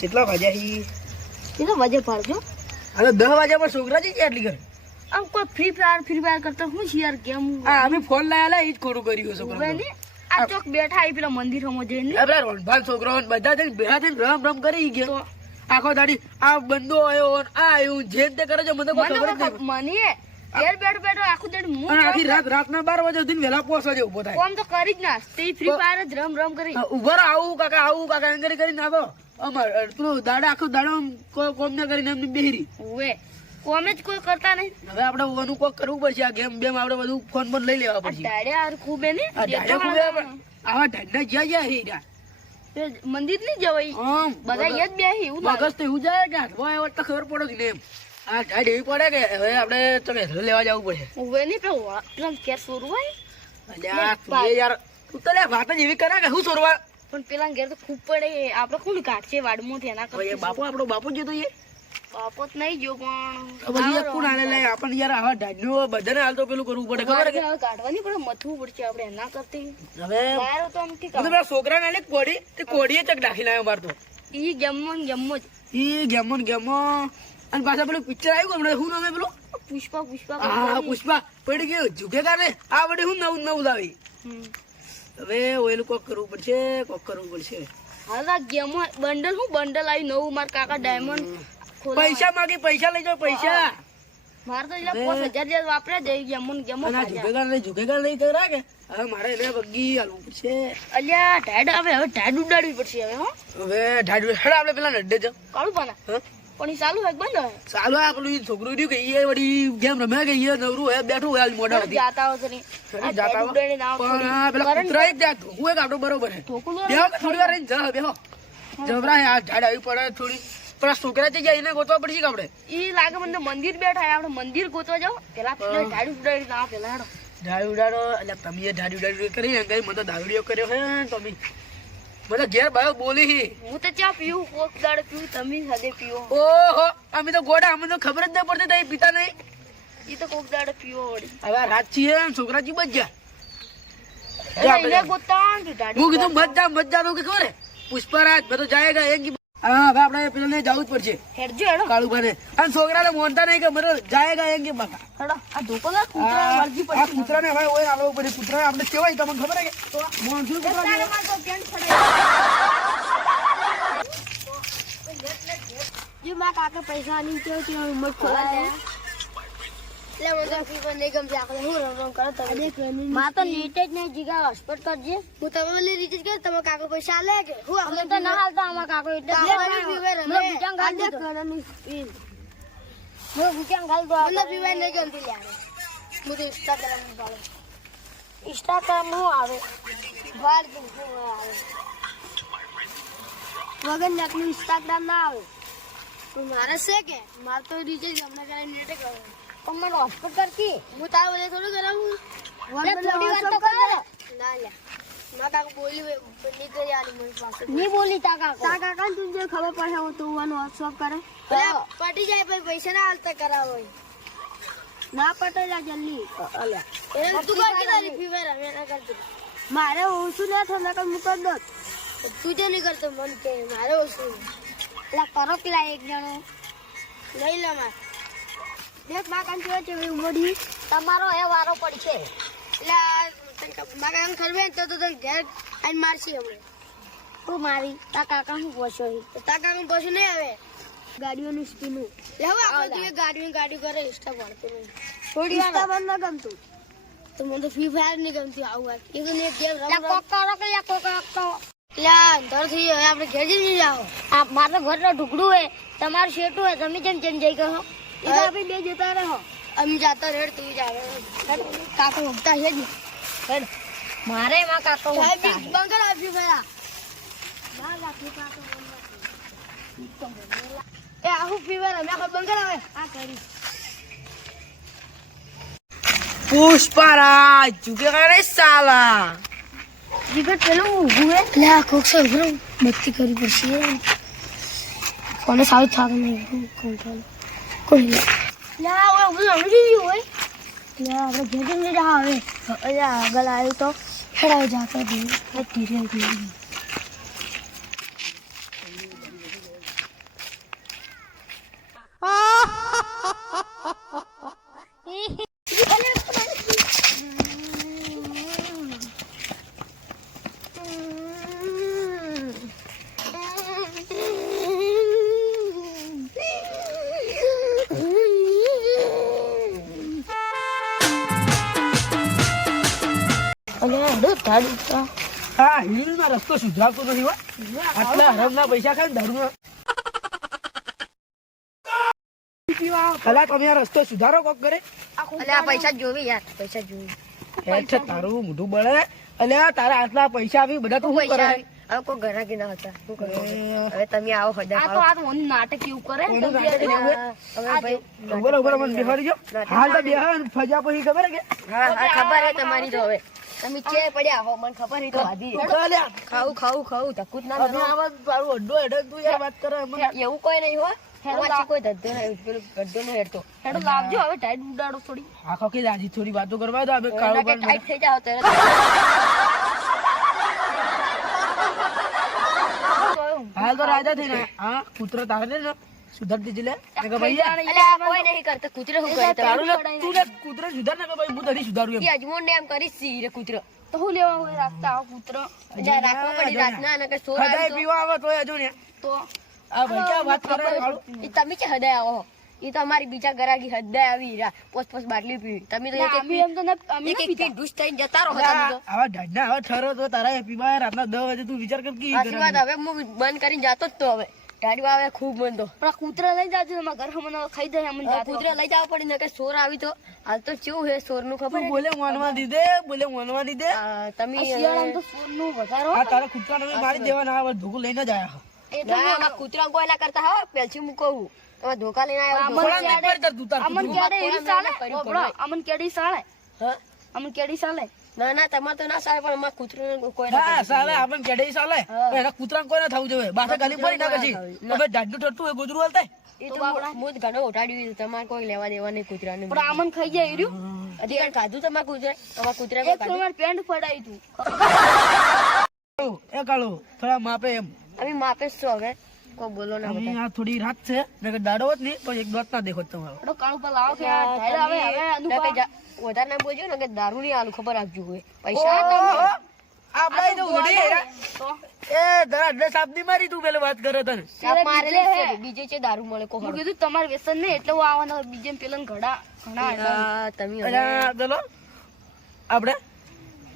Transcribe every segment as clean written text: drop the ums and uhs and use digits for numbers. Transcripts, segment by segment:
કેટલા વાગ્યા હી? કેટલા વાગે પાડજો? હવે 10 વાગ્યા પર છોકરા છે એટલી ઘર. આમ કોઈ ફ્રી ફાયર કરતા હું છે યાર ગેમ. હા અમે ફોન લાયા ઈ જ ખોટું કર્યું છોકરો. આ ચોક બેઠા આવી પેલા મંદિર હમો જઈને. પેલા રોનભાન છોકરો બધા થઈને ભેગા થઈને રમ કરી ગયો. આખો દાડી આ બંદો આવ્યો આ આવ્યું જેમ તે કરે છે મને કોઈ ખબર જ નહીં. મને ઘેર બેઠો આખું દાડી હું આખી રાતના 12 વાગે સુધી વેલા પહોંચવા જેવું ઉભો થાય. કોમ તો કરી જ ના તે ફ્રી ફાયર જ રમ કરી. ઉભર આવું કાકા એમ કરીને આવો અમાર તું દાડા આખો દાડો કોમ ના કરીને એમને બેહરી ઓએ કોમે જ કોઈ કરતા નહીં. હવે આપણે ઓનું કોક કરવું પડશે. આ ગેમ બેમ આપણે બધું ફોન પર લઈ લેવા પડશે. ડાડે આર ખૂબે ને આ ડાડે ખૂબે આવા ઢાડના જ્યાં હીરા મંદિર ની જવાય બધા યાદ બે એવું મગજ તો એવું જાય કે હાથમાં આવ્યો તો ખબર પડે ને એમ. આ ઢાડ એવી પડે કે હવે આપણે તમે લેવા જવું પડશે. ઓએ ને પેલા કેર સોરવા અલ્યા તું યાર તું તો લે વાત જ એવી કરે કે હું સોરવા પણ પેલા ઘેર તો ખૂબ પડે. આપણે કોણ કાઢશે વાડમો થી એના કરતા બાપુ આપણો બાપુ જ તો એ બાપો જ નહીં જો પણ બધી કોણ હાલે લે આપણને યાર આવા ઢાડનું બધાને હાલ તો પેલું કરવું પડે ખબર કે કાઢવાની પડે મથવું પડશે આપણે એના કરતી. હવે મારો તો આમ ઠીક પેલા છોકરા ને કોડી તે કોડીએ ચક નાખી લાવ્યો માર તો ઈ ગેમો જ ઈ ગેમો અને પાછા પેલું પિક્ચર આવ્યું હમણાં શું નામે પેલું પુષ્પા હા પુષ્પા પડી ગયું ઝુકેગા ને આ વડે હું નવું લાવી. હવે ઓલું કોક કરવું પડશે. હાલા ગેમો બંડલ આવી નવું માર કાકા ડાયમંડ પૈસા માંગે પૈસા લઈ જાઓ પૈસા. માર તો એટલે 5000 વાપરે જઈ ગેમો ઝુકેગા લઈ કરા કે હવે મારે એને બગી આલવું પડશે. અલ્યા ઢાડ ઉડાડવી પડશે હવે ઢાડ આપણે પેલા નડ્ડે જાવ કાળું પાના પણ ઈ ચાલુ હે બંધ હે ચાલુ આ પેલું છોકરું રહ્યું કે એ વડી ગેમ રમે કે એ નવરું હે બેઠું હોય મોઢા હતી જાતા હોય ને જાતા પણ પેલા કૂતરા એક જાત હું એક આપણો બરોબર હે બેહો થોડી વાર રહીને જા બેહો જબરા આ ઢાડ આવી પડે થોડી પણ છોકરા થી જાય એને ગોતવા પડશે કે આપણે ઈ લાગે મને મંદિર બેઠા આપણે મંદિર ગોતવા જાવ પેલા ઢાડ ઉડાડી ના પેલા હેડો ઢાડ ઉડાડો એટલે તમે ઢાડ ઉડાડી કરી ગઈ મને તો દાવડીઓ કર્યો હે તમે મને ઘેર ભાઈ બોલી હું તો ચા પીવું કોક દાડ પીવું તમે હદે પીવો ઓહો અમે તો ગોડા અમને તો ખબર જ ન પડતી તઈ પીતા નહીં ઈ તો કોક દાડ પીવો વળી હવે રાત છીએ છોકરાજી બચ જા એને ગોતાણ કે ડાડી હું કીધું મત જા તો કે ખબર હે પુષ્પરાજ બધો જાયેગા એક હા હવે આપણે પેલાને જવું જ પડશે હેડજો હેડો કાળુભાને અને છોકરાને મોનતા નહીં કે બધો જાયેગા એમ કે બાકા હેડો આ ધોકો ના કૂતરા વર્જી આ કૂતરાને હવે ઓય આલો પડે કૂતરાને આપણે કેવાય તમને ખબર હે કે મોનસૂન કૂતરા જે માં કાકા પૈસા ની કેવો તે ઉમર ખોલાય લે મને ફી પણ નહીં ગમતી આખો હું રમ કરો તમે માં તો નીટ જ નહીં જીગા હોસ્પિટલ કરજે હું તમે લે રીચ કર તમે કાકો પૈસા આલે કે હું અમે તો ના હાલતા અમાર કાકો એટલે મને ભૂચાં ગાલ દે કરવાની સ્પીડ હું ભૂચાં ગાલ દો મને પીવાય નહીં ગમતી લે હું તો ઇન્સ્ટાગ્રામ વાળો ઇન્સ્ટાગ્રામ હું આવે વાર કે હું આવે વગર નકલી ઇન્સ્ટાગ્રામ ના આવે તો મારે છે કે માર તો રીચાર્જ ગમે ત્યારે નેટ કરો પણ મને હોસ્પિટલ કરતી હું તાર વડે થોડું કરાવું થોડી વાર તો કર ના લે માં કાકા બોલી ની કરી આલી મને પાસે ની બોલી તા કાકા તું જે ખબર પડે હું તું વાનો વોટ્સએપ કરે પટી જાય પછી પૈસા ના હાલતા કરાવો ના પટે જા જલ્દી અલ્યા એ તું કર કે તારી ફીવર હવે ના કરતી મારે ઓછું ના થાય નકર હું કર દો તું જે નહીં કરતો મન કે મારે ઓછું લા કરો પેલા એક જણો લઈ લે માર દેખ બા કાન છે ઉમડી તમારો એ વારો પડશે એટલે બા કાન ખરવે તો ઘેર આઈને મારશી હમણે તું મારી તા કાકા હું પોછો તા કાકા પોછો નહીં આવે ગાડીઓની સ્પીનું લેવા આપણે તું ગાડીઓ કરે ઇન્સ્ટા પડતું નહીં થોડી ઇન્સ્ટા બંધ ન ગમતું તો મને તો ફ્રી ફાયર નહીં ગમતી આવું વાત એ તો ને ગેમ રમ કોક કરો કે કોક લા અંધર થઈ હવે આપણે ઘેર જઈને જાઓ આ મારો ઘરનો ઢુકડું હે તમારું શેટું હે તમે કેમ જઈ કહો એ તો આપણે બે જતા રહો અમે જાતા રેડ તું જાવે કાકો ઉગતા છે જ હેડ મારે માં કાકો ઉગતા બંગર આપ્યું ભયા ના રાખી કાકો એ આહુ ફીવર અમે આ બંગર આવે આ કરી પુષ્પરાજ ઝુકેગા રે સાલા જીગર પેલું ઊભું હે લે આ કોક સે ઉભરો બત્તી કરી પડશે કોને સાવ થાક નહીં કંટ્રોલ કોઈ લે ઓય ઉભું સમજી ગયું હોય લે આપણે ઘેર જઈને જા હવે અલ્યા આગળ આવ્યું તો ખેડાઈ જાતો ધીરે ધીરે હા હિલમાં રસ્તો સુધરાતો નથી હો આટલા હરામના પૈસા ખાય ને દારૂના કલા તમે આ રસ્તો સુધારો કોક કરે અલ્યા પૈસા જોવી યાર પૈસા જોવી હેઠ તારું મોઢું બળે અલ્યા તારા આટલા પૈસા આવી બધા તું શું કરે હવે કોઈ ઘરાકી ના હતા શું કરવાનું હવે તમે આવો હજાર નાટક એવું કરે એનું નાટક એવું હે? બરોબર મને બેહાડી જો હાલ તો બેહા ફજા પછી ખબર હે કે હા ખબર હે તમારી તો હવે તમે ચે પડ્યા હો મને ખબર હે તો આધી અલ્યા ખાવું ધક્કું જ ના હવે આવા તારું અડ્ડો હેડે તું યાર વાત કરે એમ. એવું કોઈ નહીં હો તમારી કોઈ ધદ્ધો નહીં પેલું ગड्ढो નો હેડતો હેડો લાવજો હવે ટાઈટ ઉડાડો થોડી આખો કે રાજી થોડી વાતો કરવા દો આપણે કાળું પણ ટાઈટ થઈ જાવ તો હાલ તો રાજા થઈ ને હા કૂતરો તારે ને સુધરતી જ લે કે ભાઈ અલ્યા કોઈ નહીં કરતા કૂતરો શું કરે તારું ને તું ને કૂતરો સુધાર ને કે ભાઈ હું તરી સુધારું એમ એ અજમોન ને એમ કરી સી રે કૂતરો તો હું લેવા હોય રાખતા આવો કૂતરો જા રાખવો પડી રાતના અને કે સોર હદાય આવી પીવા આવે તોય હજુ ને તો આ ભાઈ ક્યાં વાત કરે કાળું એ તમે કે હદાય આવો એ તો અમારી બીજા ગરાગી હદાય આવી રા પોસ્ટ બાટલી પીવી તમે તો એક એક પી ઢૂસ થઈને જતા રહો તમે તો આવા ઢાઢના આવા ઠરો તો તારા પીવા રાતના 10 વાગે તું વિચાર કર કે આશીર્વાદ હવે હું બંધ કરીને જાતો જ તો હવે ગાડી આવે ખૂબ બંધો પણ કૂતરા લઈ જાજો તમારા ઘર મને ખાઈ જાય અમને કૂતરા લઈ જવા પડી ને કે સોર આવી તો હાલ તો કેવું હે સોર નું ખબર તું બોલે માનવા દીધે તમે શિયાળામાં તો સોર નું વધારો આ તારા કૂતરાને બી મારી દેવાના આ ધોકો લઈને જ આયા એ તો કૂતરા કોઈ ના કરતા હા પેલથી મૂકવું તમે ધોકા લઈને આવ્યો અમન કેડી સાલે હા અમન કેડી સાલે ના ના તમાર તો ના સાલે પણ અમાર કૂતરો કોઈ ના હા સાલે આપણ કેડે સાલે એના કૂતરાને કોઈ ના થવું જોઈએ બાથે ગાલી પડી ના પછી હવે ડાડું ઠરતું હોય ગોદરું હાલતા એ તો મોજ ઘણો ઉઠાડ્યું તમાર કોઈ લેવા દેવા નહીં કૂતરાને પણ આમન ખાઈ જાય રહ્યું અધિકાર ખાધું તમાર કૂતરા એક તમાર પેન્ટ ફડાઈ તું એ કાળો થોડા માપે એમ અમે માપે છો હવે કોઈ બોલો ના અમે આ થોડી રાત છે નકર દાડો જ નહીં પણ એક દોત ના દેખો તમારો કાળું પર લાવો કે ઢાઈડા હવે વધારે ના બોલજો ને કે દારૂ ની આલુ ખબર રાખજો હોય પૈસા આપણે તો ઉડી એ દરા ડ્રેસ આપની મારી તું પેલે વાત કરે તને સાપ મારેલે છે બીજે છે દારૂ મળે કો હું કીધું તમાર વ્યસન નહીં એટલે હું આવવાનો બીજે પેલન ઘણા તમે અલા ચલો આપણે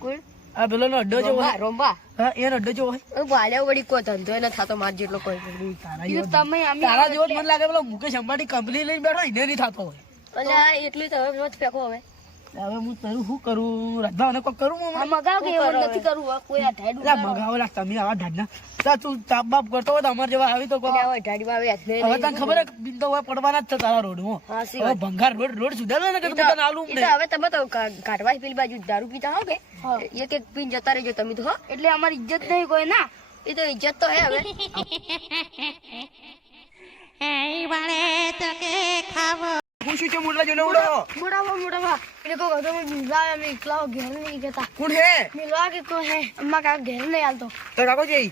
કોણ આ પેલો નો અડ્ડો જો હોય રોંબા હા એનો અડ્ડો જો હોય ભાલ્યા વળી કોઈ ધંધો ન થાતો માર જેટલો કોઈ તારા જેવો મને લાગે પેલો મુકેશ અંબાણી કંપની લઈને બેઠો એને નહીં થતો હોય અલ્યા એટલું તો હવે મત ફેંકો હવે હું તારું શું કરું રાજભાવને કોઈ કરું મગાવ કે એવું નથી કરવું કોઈ આ ઢાડ મગાવો લા તમે આવા ઢાડના તા તું તાપ બાપ કરતો હોય તો અમાર જેવા આવી તો ઢાડી માં આવે હવે તને ખબર હે બિંદો હોય પડવાના જ છે તારા રોડ માં હવે ભંગાર રોડ સુધારો ને કે તું તને આલું ને હવે તમે તો કાઢવા પેલી બાજુ દારૂ પીતા હો કે એક એક પીન જતા રહેજો તમે તો હો એટલે અમારી ઇજ્જત નહીં કોઈ ના એ તો ઇજ્જત તો હે હવે પૂછું છે મોટલા જોડે ઉડો મોડાવા એટલે કો ગધો મે મિલવા મે એકલા ઘેર નહીં ગતા કોણ હે મિલવા કે કો હે અમ્મા કા ઘેર નહીં આલતો તો કાકો જઈ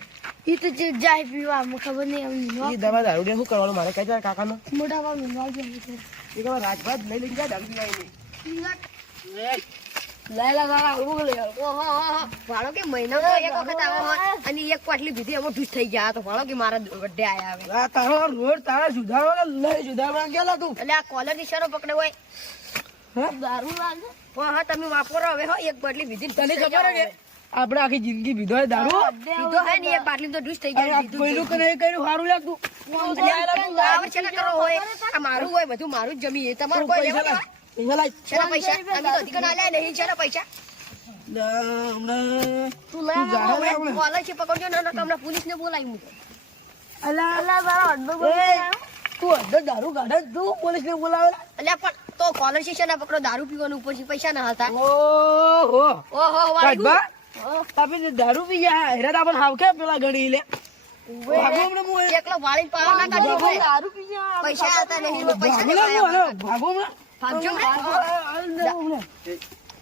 ઈ તો જે જાય પીવા મને ખબર નહીં એમ ઈ દવા દારૂ દે શું કરવાનું મારે કઈ જાય કાકાનો મોડાવા મિલવા જાય એ કે રાજભાત લઈ લઈ જાય દારૂ પીવાય નહીં લાયલા વાળા ઉભો લે ઓહો વાળો કે મહિનામાં એક વખત આવે અને એક પાટલી ભીધી એમાં ઢૂસ થઈ ગયા તો વાળો કે મારા બર્થડે આયા આવે આ તારો રોડ તારા સુધારો લઈ સુધારવા ગયેલા તું એટલે આ કોલર નિશાનો પકડે હોય હા દારૂ લાગે હા તમે વાપરો હવે હો એક બાટલી ભીધી તને ખબર હે કે આપણે આખી જિંદગી પીધો હે દારૂ પીધો હે ને એક બાટલી તો ઢૂસ થઈ જાય કોઈનું કે નહીં કર્યું સારું લાગતું આવર છે ને કરો હોય આ મારું હોય બધું મારું જ જમી તમારું કોઈ લેવા પૈસા અમે તો અધિકાર આલ્યા નહીં છે પૈસા તું લે કોલર છે પકડજો ને હમણાં પોલીસ ને બોલાવી મૂકો અલા બારો અડ્ડો તું અડ્ડો દારૂ કાઢે તું પોલીસ ને બોલાવે અલ્યા પણ તો કોલર શીશા ના પકડો દારૂ પીવાનું ઉપર પૈસા ના હતા ઓહો ઓહો રાજભા આપણે દારૂ પી ગયા હેરા આપણ હાવ કે પેલા ગણી લે એકલો વાળી પાવા ના કાઢી દારૂ પી ગયા પૈસા હતા નહીં પૈસા ભાગો ભાગજો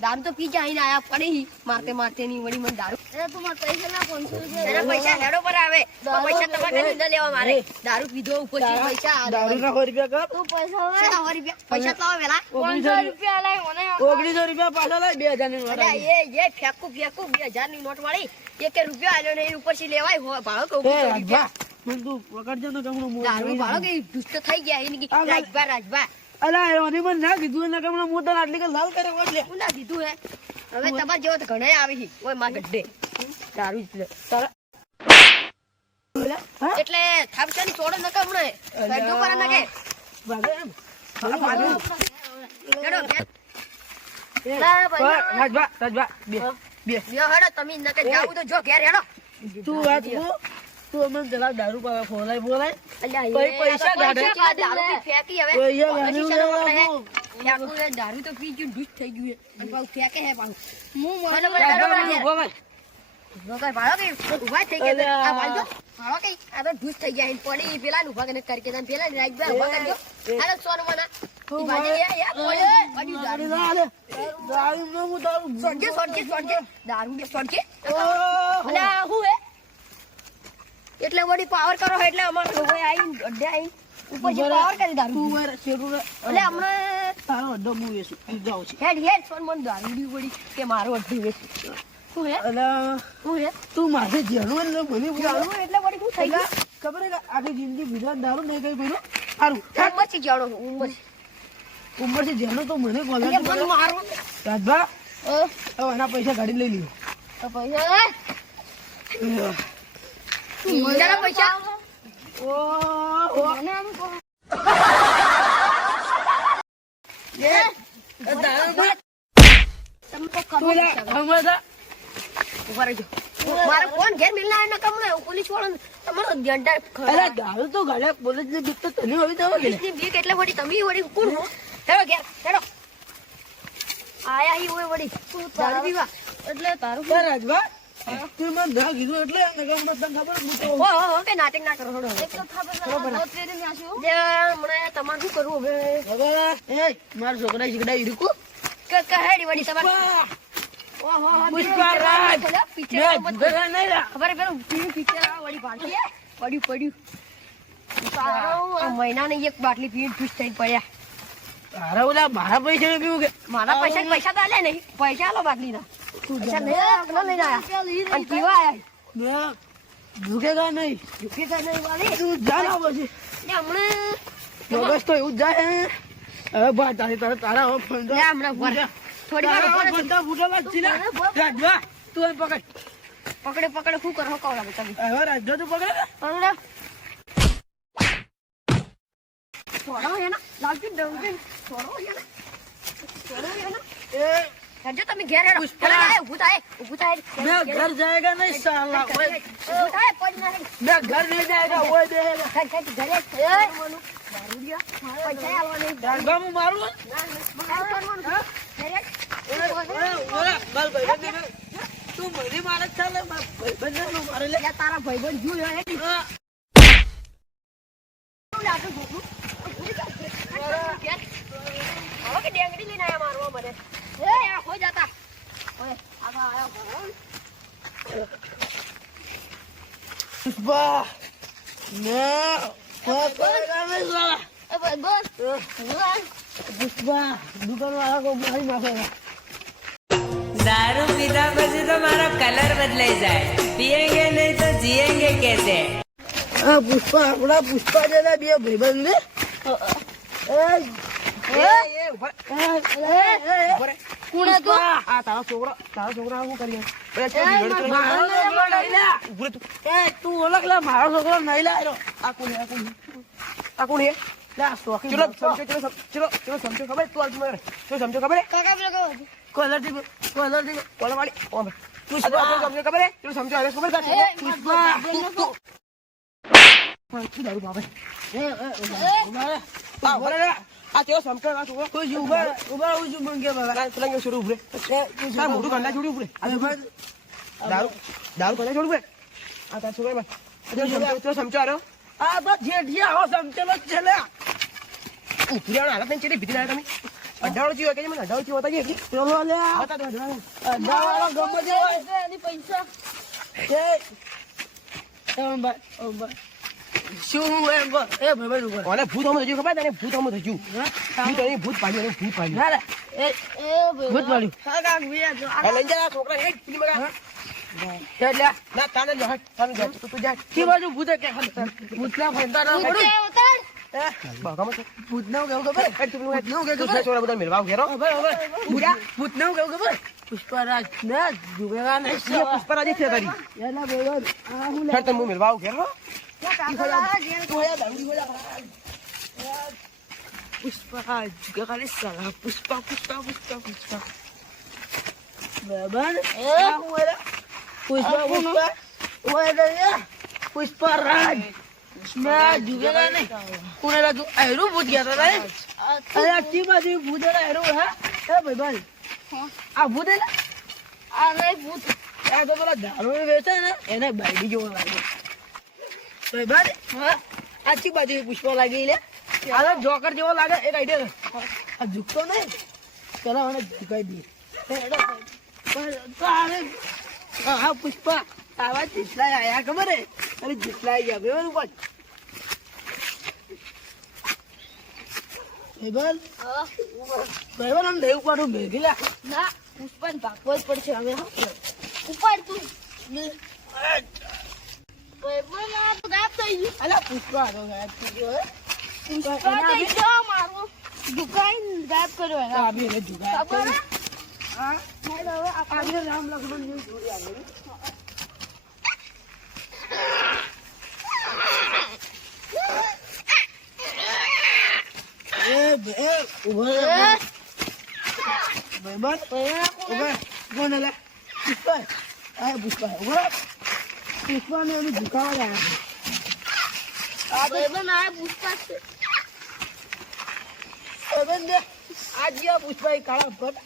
દારૂ તો પી જાય આયા પડી મારતે ની વળી મને દારૂ તું માર પૈસા ના 500 રૂપિયા પૈસા હેડો પર આવે પૈસા તમારે ન લેવા મારે દારૂ પીધો ઉપર પૈસા દારૂ ના 100 રૂપિયા કર તું પૈસા પૈસા તો વેલા 500 રૂપિયા લાય મને 1900 રૂપિયા પાછા લાય 2000 ની નોટ એ ફેકું 2000 ની નોટ વાળી 1 રૂપિયા આલ્યો ને ઉપર થી લેવાય હો ભાડો કહું મને તું વગડજો ને કમણો મો દારૂ ભાડો કે દુષ્ટ થઈ ગયા એની રાજભા અલા એની મને ના કીધું ને કમણો મોટા આટલી કે લાલ કરે એટલે હું ના કીધું હે હવે તમારે જેવો તો ઘણા આવી છે ઓય માર ગઢે દારૂ જ લે તારા એટલે થાપસાની છોડો નકા હમણે બેઠો પર નકે ભાગે એમ હેડો ના ભાઈ રાજભા બે યો હેડો તમે નકે જાવ તો જો ઘેર હેડો તું વાત તું અમને જરા દારૂ પાવે બોલાય અલ્યા પૈસા ગાઢે દારૂ પી ફેંકી હવે દારૂ તો પી ગયું ડૂસ થઈ ગયું અને પાછું ફેંકે હે પાછું વગર ભાડો કે ઉભા થઈ ગયા આ ભાડો ભાડો કે આ તો ડૂસ થઈ ગયા પડી પેલા ઉભા કરીને કરકે તને પેલા રાઈટ બે ઉભા કરજો હાલો સોન મના તું ભાજી યાર પડી દારૂ સોડજે દારૂ બે સોડજે અલ્યા હું હે એટલે વડી પાવર કરો એટલે અમાર લોકો આઈ અડ્ડે આઈ ઉપર જે પાવર કરી દારૂ તું શેરું એટલે હમણે તારો અડ્ડો હું વેસું જાઉં છું હેડ સોન મન દારૂ ડી વડી કે મારો અડ્ડો વેચ હું હે તું માથે જેનું એટલે મને જાણું એટલે વડી હું થઈ ગયું ખબર હે કે આખી જિંદગી બીજા દારૂ નહીં કઈ પેલું સારું ઉંમરથી જાણો ઉંમરથી જેનું તો મને કોલેજ મન મારો રાજભા હવે એના પૈસા ગાડી લઈ લીધો તો પૈસા મજાના પૈસા મને આમ કહો તમે તો ખબર ઉભા રહેજો મારે ફોન ઘેર મિલના એના કમણે પોલીસ વાળો તમારો ઘંટા દારૂ તો ગાડે પોલીસ ની બીક તો તને હવે તો પોલીસની બીક એટલે વડી તમે વડી કોણ હો હેડો ઘેર હેડો આયા હી ઓય વડી તું દારૂ પીવા એટલે તારું રાજભા તું મને ધા કીધું એટલે નગમ તને ખબર હું તો હો કે નાટક ના કરો થોડો એક તો ખબર ના ટ્રેન ને આશું જે મને તમારે શું કરવું હવે એ મારા છોકરા શીખડાઈ રીકુ કે કહેડી વડી તમારે ઓહો પુષ્પા રાજ પિક્ચર નહીં રા ખબર પેલું પિક્ચર આ વડી બાટલી પડ્યું મહિના ને એક બાટલી પીને ખુશ થઈને પડ્યા તારા ઓલા મારા પૈસા ને પીવું કે મારા પૈસા તો આલે નહીં પૈસા આલો બાટલી ના પૈસા લઈને આયા અને પીવા આયા ઝુકેગા નહીં ઝુકેગા નહીં વાલી તું જા ના પછી હમણે બસ તો એવું જ જાય હવે બા તારા હવે ફોન હમણાં થોડી વાર ફોનતા ફૂટેલા જ છે રાજવા તું એમ પકડે શું કરો કહો તમે હવે રાજવા તું પકડે થોડો હેના લાગતી ડંગી થોડો હેના એ હજુ તમે ઘેર હેડો ઊભું થાય मैं घर जाएगा नहीं साला ઊભું થાય પડી ના मैं घर नहीं जाएगा वो दे ઘરે પૈસા આલવા નહીં डालबा में मारू बाल भाई तू मेरी मारत चाले भाई बंदे नो मारे ले તારા ભાઈબંધ જોયો હે હવે કે ડેંગડી લઈને આયા મારવા મને એ હો જાતા ઓય આગા આયો ભગવાન पुष्पा मैं पकड़ा नहीं साला એ બસ पुष्पा दुकान वाला को मारी मारेगा दारू पीता પછી તો મારો કલર બદલાઈ જાય पिएंगे नहीं तो जिएंगे कैसे हाँ पुष्पा अपना पुष्पा जरा भी भाईबंद ने કોણ હતો આ તારો છોકરો શું કરીએ તું ઓળખ લે મારો છોકરો નહીં લાવ્યો આ કોણ હે ચલો સમજો ખબર તું આજુ મારે શું સમજો ખબર કાકા પેલો કોલર વાળી પુષ્પા સમજો ખબર હે તું સમજો હવે ખબર પુષ્પા તું દારૂ બાબા આ તેઓ સમજો આ છોકરો કોઈ ઉભા હું છું મંગે બાબા પલંગ છોડું ઉભરે તાર મોટું ગંડા છોડું ઉભરે દારૂ કને છોડું ઉભરે આ તાર છોકરા તો સમજો આરો આ તો જેઠિયા હો સમજેલો છેલે ઉભરિયાનો હાલત નહીં ચેડી ભીતી લાગે તમે અઢાળો જીવો કે મને અઢાળો જીવો બતાવી પેલો લે અઢાળો ગમે જેવો એની પૈસા શું એમ એ ભાઈ ઉપર ઓને ભૂત આમ થયું ખબર તને ભૂત આમ થયું ભૂત અહીં ભૂત પાડ્યું ભૂત પાડ્યું ના એ ભૂત પાડ્યું હા કાક વિયા જો આ લઈ જા છોકરા હેડ પીલી મગા લે ના તાને જો હટ તાને જો તું જા કે બાજુ ભૂત કે ભૂત ના ફંતા ના ઉતર બગામાં છે. ભૂતનું કેવું ખબર? એ તું પેલું ભૂતનું કેવું દુસરા છોકરા બધા મેળવા ઘેરો. ભૂતનું કેવું ખબર? પુષ્પરાજ ને જુગેરા ને એ પુષ્પરાજી છે તારી. એના બેવન આ હું હેડ તને હું મેળવા આવું ઘેરો. પુષ્પરાજ જુગેરા ને સાલા પુષ્પા બરાબર આ હું એલા પુષ્પરાજ પુષ્પરાજ જુગેરા ને કોનેલા તું આયરું ભૂત ગયા તા રે અરે આખી બાજુ ભૂત એલા આયરું હા એ ભાઈ આ ભૂત એલા આ નહીં ભૂત આ તો પેલા દારૂ વેચે ને એને બાયડી જેવો લાગે ભાઈ હા આખી બાજુ પુષ્પા લાગી લે આ તો જોકર જેવો લાગે એક આઈડિયા આ ઝૂકતો નહીં પેલા મને ઝુકાઈ દે હા પુષ્પા આવા જેટલા આયા ખબર હે અરે જેટલા આવી ગયા બરાબર પણ ભાઈબલ આમ દેવ પાડું ભેગી લા ના પુષ્પાને ભાગવો જ પડશે હવે ઉપાડ તું ભાઈબંધ આ તો ગાયબ થઈ ગયું અલા પુષ્પા તો ગાયબ થઈ ગયો હે પુષ્પા થઈ ગયો મારો દુકાન ગાયબ કર્યો એના આબી એને જુગાડ ખબર હે? હા હેડ હવે આજે રામ લક્ષ્મણ ની જોડી આવી પુષ્પા ને એનું ઝુકાવા ભાઈબંધ આ પુષ્પા છે આજે પુષ્પા એ કાળા ભટ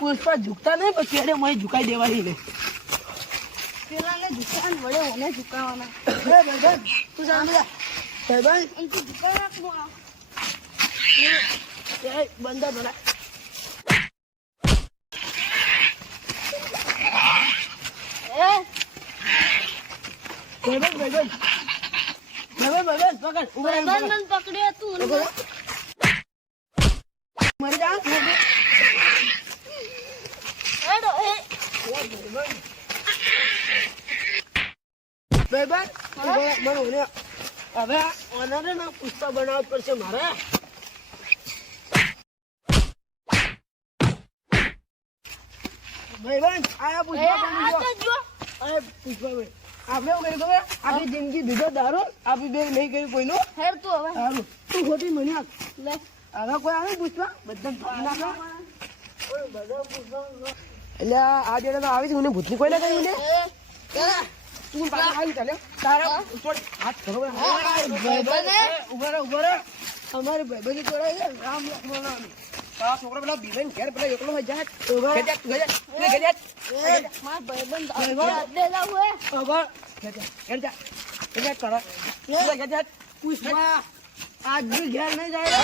પુષ્પા ઝુકતા નહીં પછી એને મને ઝુકાઈ દેવાની લે પેલાને દુકાન વડે મને ઝુકાવાના તું સાંભળ્યા ભાઈ એમથી ઝુકાવ નાખવું આ. બંધા ભલા ભાઈબંધ મને પકડ્યો તું મરી જા હેડો એ હવે ઓનરે ના પુષ્પા બનાવવા પડશે મારે ભાઈબંધ આયા પુષ્પા બની આ ગયો. તો જો અરે પુષ્પાભાઈ આપણે એવું કર્યું ખબર આપણી જિંદગી બીજો દારૂ આપણી બે નહીં કર્યું કોઈનું હેડ તું હવે સારું તું ખોટી મને આપ લે હવે કોઈ આવે પુષ્પા બધા નાખો એટલે આ જેડે તો આવી છે મને ભૂતની કોઈ ના કરી મને તું પાછા આવી ચાલે તારા ઉપર હાથ કરો ઉભા રહો અમારે ભાઈબંધી જોડાય છે રામ લક્ષ્મણ તારા છોકરા પેલા બીજાને ઘેર પેલા એકલો હોય જાય. ઉભા ઘેર જા, તું ઘેર જા, તું ઘેર જા. મારા ભાઈબંધ દેલા હોય ઉભા ઘેર જા, ઘેર જા. ઘેર જા, તારા. તું ઘેર જા. પુષ્પા આજ બી ઘેર નહીં જાય